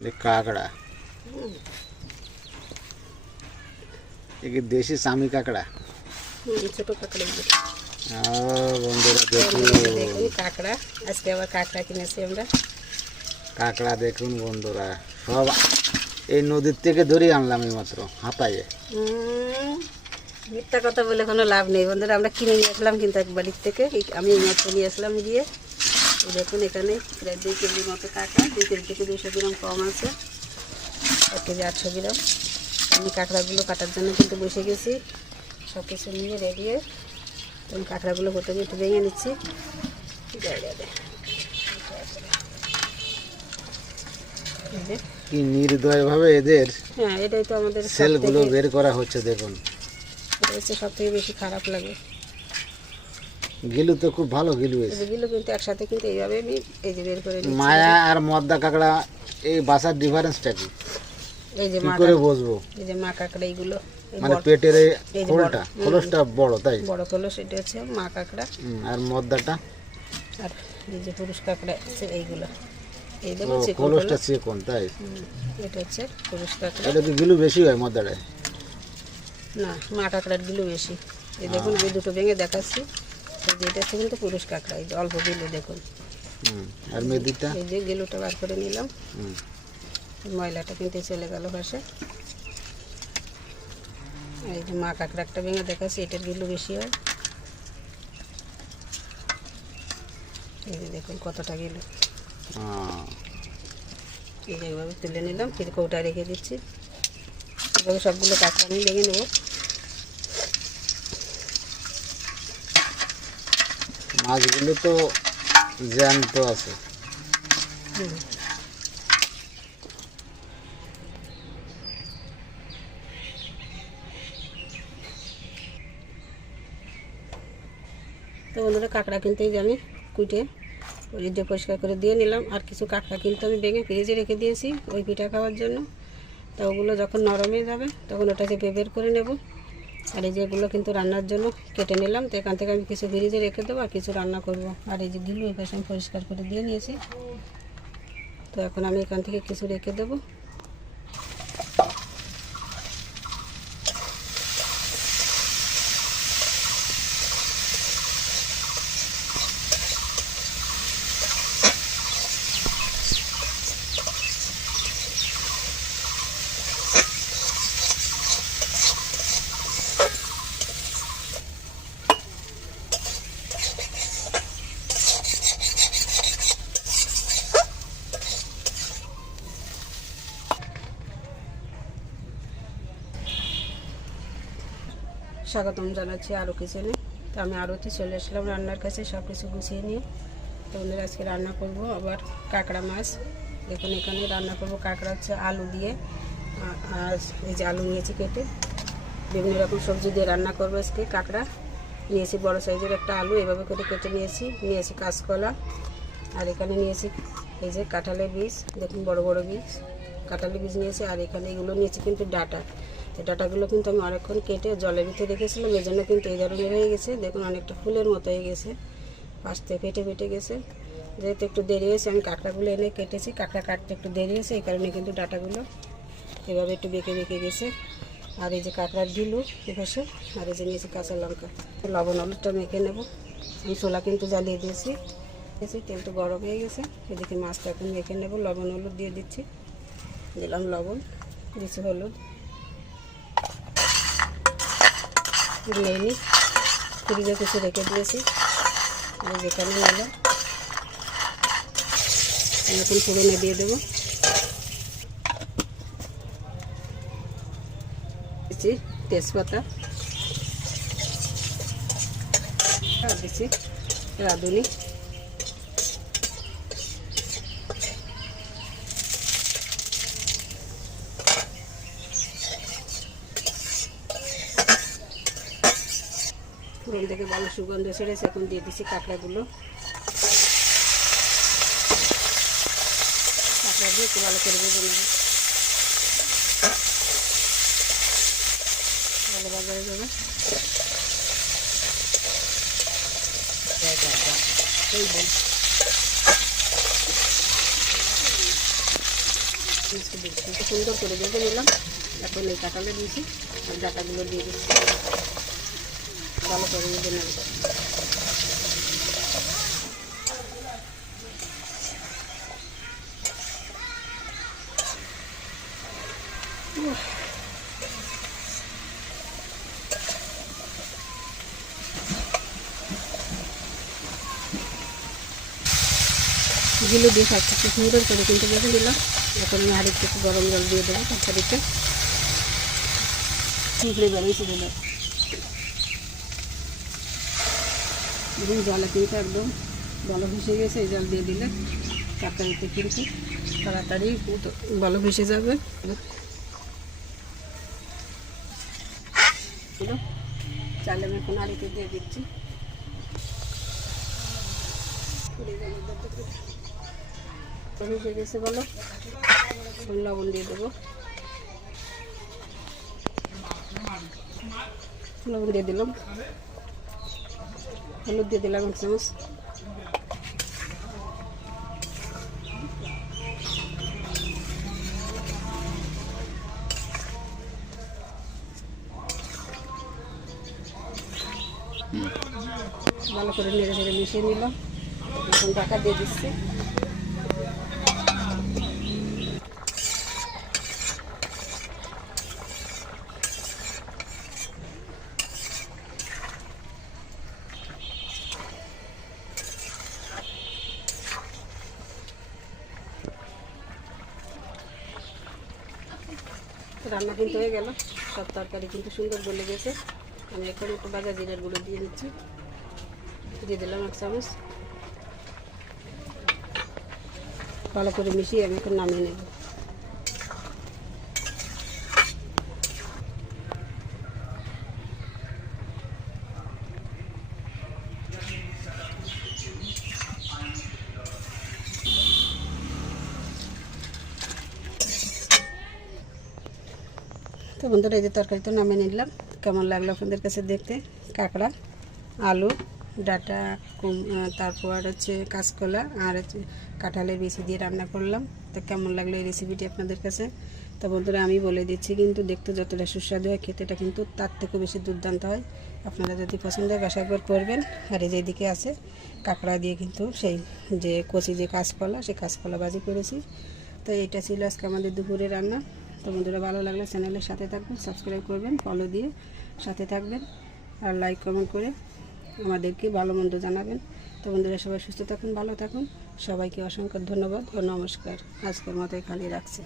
কাঁকড়া, দেশি সামি কাঁকড়া। ছোট কাঁকড়া বন্ধুরা দেখুন, কাঁকড়া আজকে আবার কাঁকড়া কিনেছি আমরা। কাঁকড়া দেখুন বন্ধুরা, সব এই নদীর থেকে ধরে আনলাম এই মাত্র হাতায়ে। মিথ্যা কথা বলে কোনো লাভ নেই বন্ধুরা, আমরা কিনে নিয়ে আসলাম কিন্তু এক বাড়ির থেকে। আমি এই মাত্র নিয়ে আসলাম গিয়ে। দেখুন এখানে প্রায় 2 কেজির মতো কাঁকড়া, 2 কেজি থেকে 200 গ্রাম কম আছে, 1 কেজি 800 গ্রাম। আমি কাঁকড়াগুলো কাটার জন্য কিন্তু বসে গেছি, সব কিছু নিয়ে রেডি হয়ে। আমি কাঁকড়াগুলো প্রথমে একটু ভেঙে নিচ্ছি। কি নির্দয় ভাবে এদের হ্যাঁ, এটাই তো আমাদের সেলগুলো বের করা হচ্ছে। দেখুন এটা হচ্ছে সব থেকে বেশি খারাপ লাগে। গিলু তো খুব ভালো গিলু হয়েছে। এগুলো কিন্তু একসাথে কিন্তু এইভাবে আমি এই যে বের করে নিচ্ছি। মায়া আর মদ্দা কাঁকড়া এই বাসার ডিফারেন্সটা কি? এই যে কি করে বুঝবো? এই যে মা কাঁকড়া, এইগুলো মানে পেটের এই খোলটা, খোলসটা বড়, তাই বড় খোলস, এটা হচ্ছে মা কাঁকড়া। আর মদ্দাটা আর এই যে পুরুষ কাঁকড়া আছে এইগুলো, এই দেখুন খোলসটা চিকন, তাই এটা হচ্ছে পুরুষ কাঁকড়া। এটা কি গিলু বেশি হয় মদ্দাটায়? না, মা কাঁকড়ার গিলু বেশি। এই দেখুন আমি দুটো ভেঙে দেখাচ্ছি। এই যে এটা হচ্ছে কিন্তু পুরুষ কাঁকড়া, এই যে অল্প গিলু দেখুন। আর মেদিটা এই যে গিলুটা বার করে নিলাম, ময়লাটা কিন্তু চলে গেল পাশে। এই যে মা কাঁকড়া একটা ভেঙে দেখাচ্ছি, এটার গিলু বেশি হয়। এই যে দেখুন কতটা গিলু। এই যে এইভাবে তুলে নিলাম, ফির কৌটায় রেখে দিচ্ছি। এভাবে সবগুলো কাঁকড়া আমি ভেঙে নেব। মাছগুলো তো জ্যান্ত আছে। তো বন্ধুরা কাঁকড়া কিনতে আমি কুটে যে পরিষ্কার করে দিয়ে নিলাম। আর কিছু কাঁকড়া কিন্তু আমি ভেঙে ফ্রিজে রেখে দিয়েছি ওই পিঠা খাওয়ার জন্য। তো ওগুলো যখন নরম হয়ে যাবে তখন ওটাকে বের করে নেব। আর এই যেগুলো কিন্তু রান্নার জন্য কেটে নিলাম, তো এখান থেকে আমি কিছু ফ্রিজে রেখে দেবো আর কিছু রান্না করব। আর এই যে গিলু এই পাশে আমি পরিষ্কার করে দিয়ে নিয়েছি, তো এখন আমি এখান থেকে কিছু রেখে দেবো। স্বাগতম জানাচ্ছি আরও কিচেনে। তো আমি আরোতে চলে আসলাম রান্নার কাছে, সব কিছু গুছিয়ে নিয়ে। তো ওদের আজকে রান্না করব আবার কাঁকড়া মাছ। দেখুন এখানে রান্না করব কাঁকড়া হচ্ছে আলু দিয়ে। আর এই যে আলু নিয়েছি কেটে, বিভিন্ন রকম সবজি দিয়ে রান্না করবো আজকে। কাঁকড়া নিয়েছি বড় সাইজের একটা আলু, এভাবে করে কেটে নিয়েছি কাঁচকলা। আর এখানে নিয়েছি এই যে কাঁঠালের বীজ, দেখুন বড় বড় বীজ কাঁঠালের বীজ নিয়েছি। আর এখানে এগুলো নিয়েছি কিন্তু ডাটা। এই ডাটাগুলো কিন্তু আমি অনেকক্ষণ কেটে জলের ভিতরে রেখেছিলাম, এই জন্য কিন্তু এই ধরনের হয়ে গেছে। দেখুন অনেকটা ফুলের মতো হয়ে গেছে, পাশতে ফেটে গেছে। যেহেতু একটু দেরি হয়েছে, আমি কাঁকড়াগুলো এনে কেটেছি, কাঁকড়া কাটতে একটু দেরি হয়েছে, এই কারণে কিন্তু ডাটাগুলো এভাবে একটু বেঁকে গেছে। আর এই যে কাঁকড়ার গিলু এপাশে, আর এই যে নিয়েছি কাঁচা লঙ্কা। লবণ হলুদটা মেখে নেব। আমি ছোলা কিন্তু জ্বালিয়ে দিয়েছি, তেল তো গরম হয়ে গেছে। এদিকে মাছটা এখন মেখে নেব। লবণ হলুদ দিয়ে দিচ্ছি, দিলাম লবণ, দিচ্ছি হলুদ, নেই ফ্রিজে কিছু রেখে দিয়েছি। আর যেখানে নিলাম এখন ফোড়নে দিয়ে দেবো। দিচ্ছি তেজপাতা, আর দিচ্ছি রাঁধুনি। ফোড়ন থেকে ভালো সুগন্ধ ছেড়েছে, এখন দিয়ে দিচ্ছি কাঁকড়াগুলো। কাঁকড়া দিয়ে একটু ভালো করে ভেজে নেব, ভালো ভাজা হয়ে যাবে। মিষ্টি দিচ্ছি, সুন্দর করে ভেজে নিলাম। এখন এই কাঁঠালে দিয়েছি আর ডাটাগুলো দিয়ে দিচ্ছি, ভালো করে ভেজে নেব। গিলো দিয়ে সব কিছু সুন্দর করে কিন্তু ভেজে দিলাম। এখন আমি আরেকটু গরম জল দিয়ে দেবো তরকারিতে। চিপড়ে বেরোইছে দিলে এবং জলে কিন্তু একদম ভালো ভেসে গেছে। এই জল দিয়ে দিলে তরকারিতে কিন্তু তাড়াতাড়ি ভালো ভেসে যাবে। চালে আমি এখন আড়িতে দিয়ে দিচ্ছি। ভেসে গেছে ভালো, লবণ দিয়ে দেবো, লবণ দিয়ে দিলাম, হলুদ দিয়ে দিলাম 1 চামচ, ভালো করে নেড়ে নেড়ে মিশিয়ে নিলাম। এখন ঢাকা দিয়ে দিচ্ছি। রান্না কিন্তু হয়ে গেল, সব তরকারি কিন্তু সুন্দর গলে গেছে। আমি এখন একটু ভাজা জিরার গুঁড়ো দিয়ে দিচ্ছি, দিয়ে দিলাম 1 চামচ। ভালো করে মিশিয়ে আমি এখন নামিয়ে নেব। তো বন্ধুরা, এই যে তরকারি তো নামিয়ে নিলাম। কেমন লাগলো আপনাদের কাছে দেখতে? কাঁকড়া, আলু, ডাটা, তারপর হচ্ছে কাঁচকলা আর হচ্ছে কাঁঠালের বিচি দিয়ে রান্না করলাম। তো কেমন লাগলো এই রেসিপিটি আপনাদের কাছে? তো বন্ধুরা, আমি বলে দিচ্ছি, কিন্তু দেখতে যতটা সুস্বাদু হয়, খেতে এটা কিন্তু তার থেকেও বেশি দুর্দান্ত হয়। আপনারা যদি পছন্দ হয় বাসা একবার করবেন। আর এই যেদিকে আছে কাঁকড়া দিয়ে কিন্তু সেই যে কচি যে কাঁচকলা, সেই কাঁচকলা ভাজি করেছি। তো এটা ছিল আজকে আমাদের দুপুরে রান্না। তো বন্ধুরা, ভালো লাগলে চ্যানেলের সাথে থাকবেন, সাবস্ক্রাইব করবেন, ফলো দিয়ে সাথে থাকবেন আর লাইক কমেন্ট করে আমাদেরকে ভালো মন্দ জানাবেন। তো বন্ধুরা, সবাই সুস্থ থাকুন, ভালো থাকুন। সবাইকে অসংখ্য ধন্যবাদ ও নমস্কার। আজকের মতো এখানেই রাখছি।